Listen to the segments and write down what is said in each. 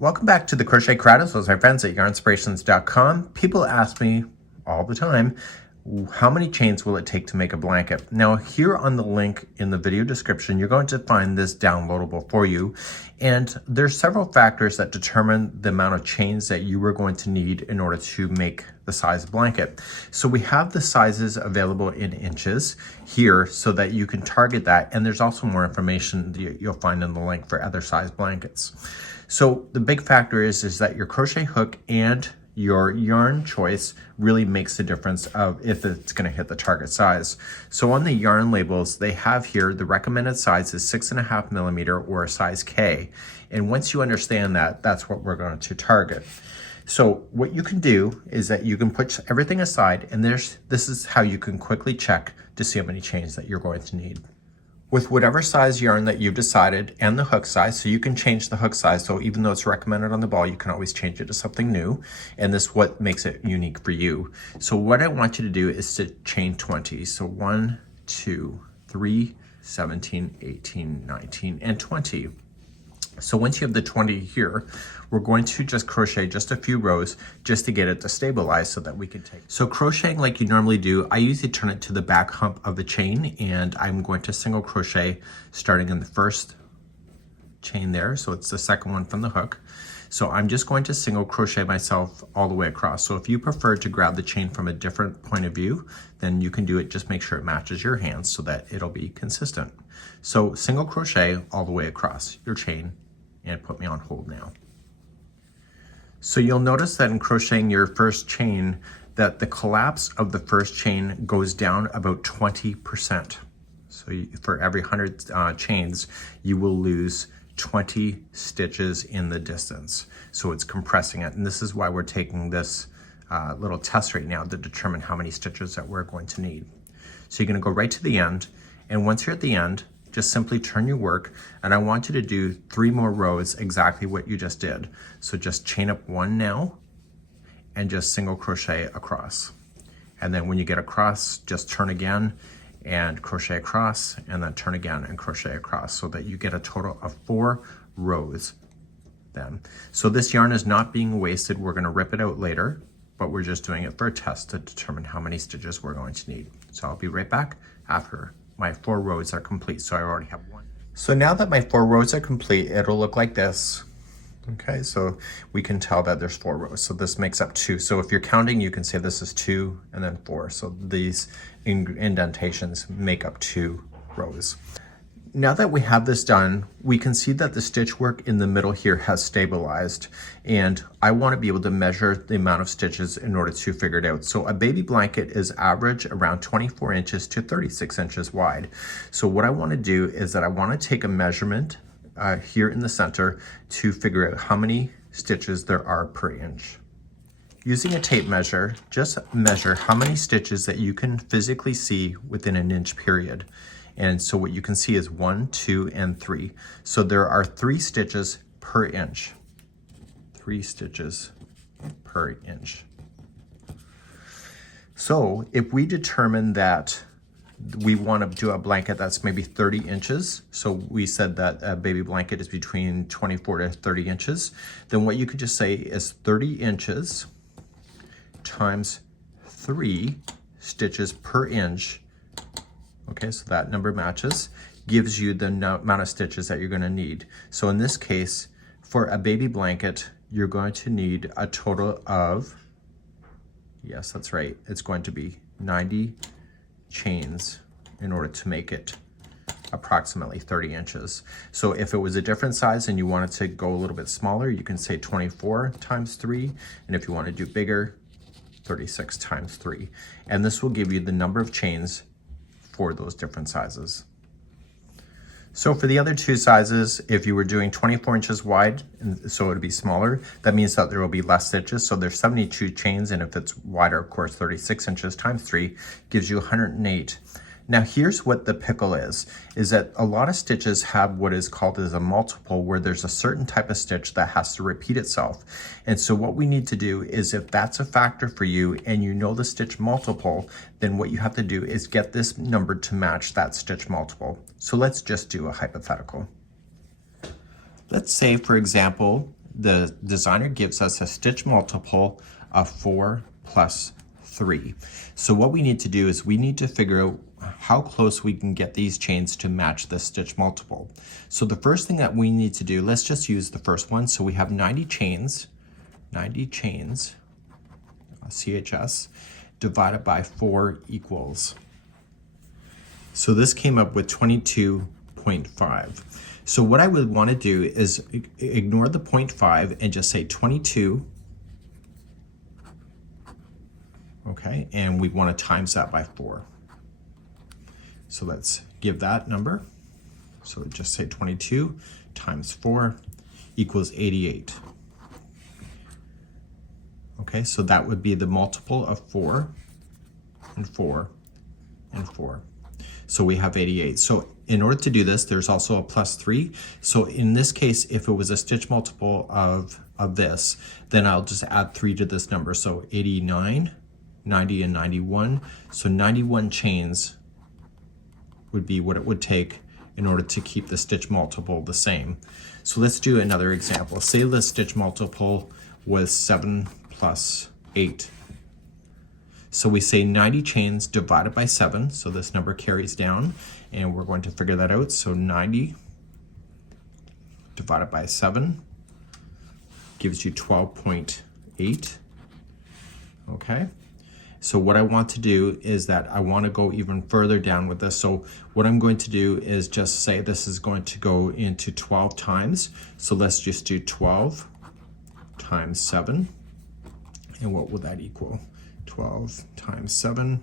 Welcome back to the Crochet Creatives with my friends at yarnspirations.com. People ask me all the time, how many chains will it take to make a blanket? Now here on the link in the video description, you're going to find this downloadable for you. And there's several factors that determine the amount of chains that you are going to need in order to make the size blanket. So we have the sizes available in inches here so that you can target that. And there's also more information that you'll find in the link for other size blankets. So the big factor is that your crochet hook and your yarn choice really makes the difference of if it's going to hit the target size. So on the yarn labels, they have here the recommended size is 6.5 millimeter or a size K. And once you understand that, that's what we're going to target. So what you can do is that you can put everything aside, and this is how you can quickly check to see how many chains that you're going to need. With whatever size yarn that you've decided and the hook size, so you can change the hook size. So even though it's recommended on the ball, you can always change it to something new. And this is what makes it unique for you. So what I want you to do is to chain 20. So 1, 2, 3, 17, 18, 19, and 20. So once you have the 20 here, we're going to just crochet just a few rows just to get it to stabilize so that we can take. So crocheting like you normally do, I usually turn it to the back hump of the chain, and I'm going to single crochet starting in the first chain there. So it's the second one from the hook. So I'm just going to single crochet myself all the way across. So if you prefer to grab the chain from a different point of view, then you can do it. Just make sure it matches your hands so that it'll be consistent. So single crochet all the way across your chain, and put me on hold now. So you'll notice that in crocheting your first chain that the collapse of the first chain goes down about 20%. So for every 100 chains, you will lose 20 stitches in the distance. So it's compressing it. And this is why we're taking this little test right now to determine how many stitches that we're going to need. So you're gonna go right to the end. And once you're at the end, just simply turn your work, and I want you to do 3 more rows exactly what you just did. So just chain up 1 now and just single crochet across. And then when you get across, just turn again and crochet across, and then turn again and crochet across, so that you get a total of 4 rows then. So this yarn is not being wasted. We're going to rip it out later, but we're just doing it for a test to determine how many stitches we're going to need. So I'll be right back after my 4 rows are complete. So I already have 1. So now that my 4 rows are complete, it'll look like this. Okay, so we can tell that there's 4 rows. So this makes up 2. So if you're counting, you can say this is 2 and then 4. So these indentations make up 2 rows. Now that we have this done, we can see that the stitch work in the middle here has stabilized, and I want to be able to measure the amount of stitches in order to figure it out. So a baby blanket is average around 24 inches to 36 inches wide. So what I want to do is that I want to take a measurement here in the center to figure out how many stitches there are per inch. Using a tape measure, just measure how many stitches that you can physically see within an inch period. And so what you can see is 1, 2, and 3. So there are 3 stitches per inch. 3 stitches per inch. So if we determine that we want to do a blanket that's maybe 30 inches, so we said that a baby blanket is between 24 to 30 inches, then what you could just say is 30 inches times 3 stitches per inch. Okay, so that number matches, gives you the amount of stitches that you're going to need. So in this case, for a baby blanket, you're going to need a total of, yes, that's right, it's going to be 90 chains in order to make it approximately 30 inches. So if it was a different size and you wanted to go a little bit smaller, you can say 24 times 3. And if you want to do bigger, 36 times 3. And this will give you the number of chains for those different sizes. So for the other 2 sizes, if you were doing 24 inches wide, and so it would be smaller, that means that there will be less stitches. So there's 72 chains, and if it's wider, of course, 36 inches times 3 gives you 108. Now here's what the pickle is that a lot of stitches have what is called as a multiple, where there's a certain type of stitch that has to repeat itself. And so what we need to do is, if that's a factor for you and you know the stitch multiple, then what you have to do is get this number to match that stitch multiple. So let's just do a hypothetical. Let's say, for example, the designer gives us a stitch multiple of 4 plus 3. So what we need to do is we need to figure out how close we can get these chains to match the stitch multiple. So the first thing that we need to do, let's just use the first one. So we have 90 chains, CHS, divided by 4 equals. So this came up with 22.5. So what I would want to do is ignore the 0.5 and just say 22. Okay, and we want to times that by 4. So let's give that number. So just say 22 times 4 equals 88. Okay, so that would be the multiple of 4 and 4 and 4. So we have 88. So in order to do this, there's also a plus 3. So in this case, if it was a stitch multiple of this, then I'll just add 3 to this number. So 89, 90, and 91. So 91 chains would be what it would take in order to keep the stitch multiple the same. So let's do another example. Say the stitch multiple was 7 plus 8. So we say 90 chains divided by 7, so this number carries down, and we're going to figure that out. So 90 divided by 7 gives you 12.8. Okay, so what I want to do is that I want to go even further down with this. So what I'm going to do is just say this is going to go into 12 times. So let's just do 12 times 7, and what will that equal? 12 times 7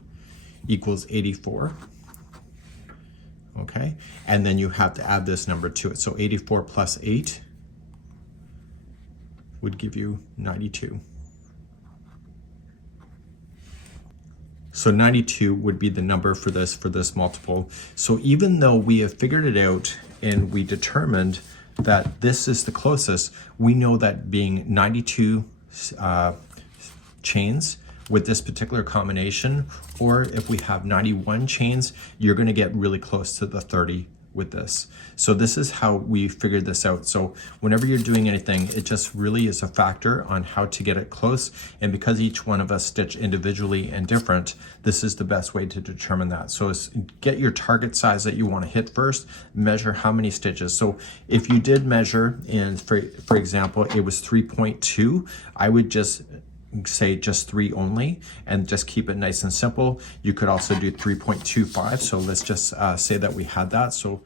equals 84. Okay, and then you have to add this number to it. So 84 plus 8 would give you 92. So 92 would be the number for this multiple. So even though we have figured it out and we determined that this is the closest, we know that being 92 chains with this particular combination, or if we have 91 chains, you're going to get really close to the 30 with this. So this is how we figured this out. So whenever you're doing anything, it just really is a factor on how to get it close. And because each one of us stitch individually and different, this is the best way to determine that. So get your target size that you want to hit first, measure how many stitches. So if you did measure, and for example, it was 3.2, I would just say just 3 only and just keep it nice and simple. You could also do 3.25. So let's just say that we had that. So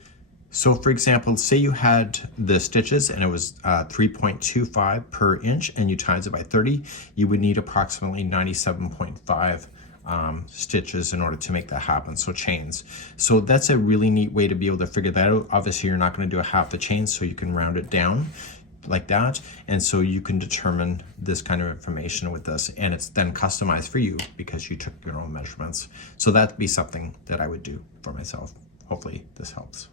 for example, say you had the stitches and it was 3.25 per inch and you times it by 30, you would need approximately 97.5 stitches in order to make that happen, so chains. So that's a really neat way to be able to figure that out. Obviously, you're not going to do a half the chain, so you can round it down like that, and so you can determine this kind of information with this, and it's then customized for you because you took your own measurements. So that'd be something that I would do for myself. Hopefully this helps.